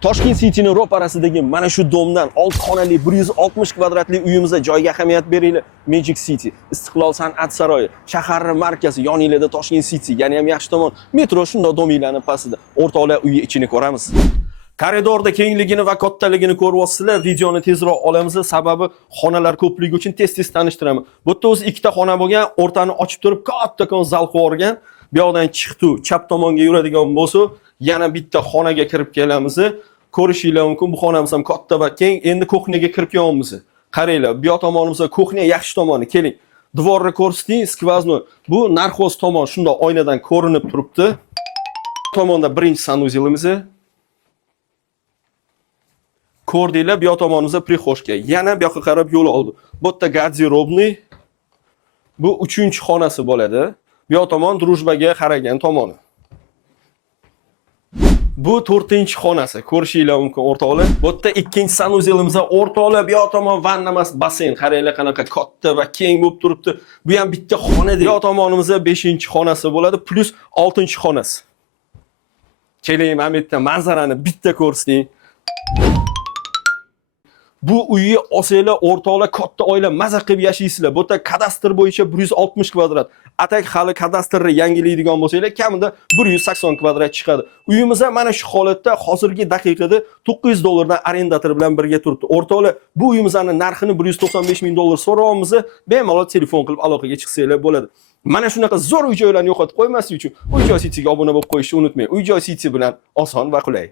Toshkent City'ning ro'parasidagi mana shu domdan 6 xonali 160 kvadratli uyimizda joyga ahamiyat beringlar. Magic City, Istiqlol san'at saroyi, shaharning markazi, yoningizda Toshkent City, yana ham yaxshi tomon metro shunday dominglarning pastida. O'rtoqlar uyi ichini ko'ramiz. Koridorda kengligini va kattaligini ko'ryapsizlar. Videoni tezroq olamiz, sababi xonalar ko'pligi uchun tez-tez tanishtiraman. Bu yerda o'zi ikkita xona bo'lgan, o'rtani ochib turib, kattakon zal qo'ygan. Bu yoqdan chiqdi, chap tomonga yuradigan bo'lsa, yana bitta xonaga kirib kelamiz. Ko'rishinglar mumkin. Bu xonamiz ham katta va keng. Endi kuxnyaga kirib kelamiz. Qaranglar, bu yoq tomonimizda kuxnya yaxshi tomoni. Keling. Devorni ko'rsating, skvaznoy. Bu narxoz tomon shunday oynadan ko'rinib turibdi. Tomonda birinchi sanuzelimiz. Ko'rdinglar, bu yoq tomonimizda prixoshka. Yana bu yoqqa qarab yo'l oldi. Bu yerda garderobniy. Bu 3-xonasi bo'ladi. Bu yoq tomon drujbaga qaragan tomoni. Bu 4-xonasi. Ko'rishinglar mumkin o'rtoqlar. Bu yerda 2-sanuzelimiz o'rtoqlar, bu yoq tomon vanna emas, basen. Qaranglar qanaqa katta va keng bo'lib turibdi. Bu ham bitta xona. Bu yoq tomonimizda 5-xonasi bo'ladi, plus 6-xonasi. Keling, mana bu yerda manzarani bitta ko'rsating. Bu uyni olsanglar, o'rtoqlar, katta oila maza qilib yashaysizlar. Bu yerda kadastr bo'yicha 160 kvadrat. Atak hali kadastrni yangilaydigan bo'lsanglar, kamida 180 kvadrat chiqadi. Uyimiz mana shu holatda hozirgi daqiqada $900 dan arendator bilan birga turibdi. O'rtoqlar, bu uyimizning narxini $195,000 so'rayapmiz. Bemalol telefon qilib aloqaga chiqsanglar bo'ladi. Mana shunaqa zo'r uy-joylarni yo'qotib qo'ymaslik uchun Uy-joy City'ga obuna bo'lib qo'yishni unutmang. Uy-joy City bilan oson va qulay.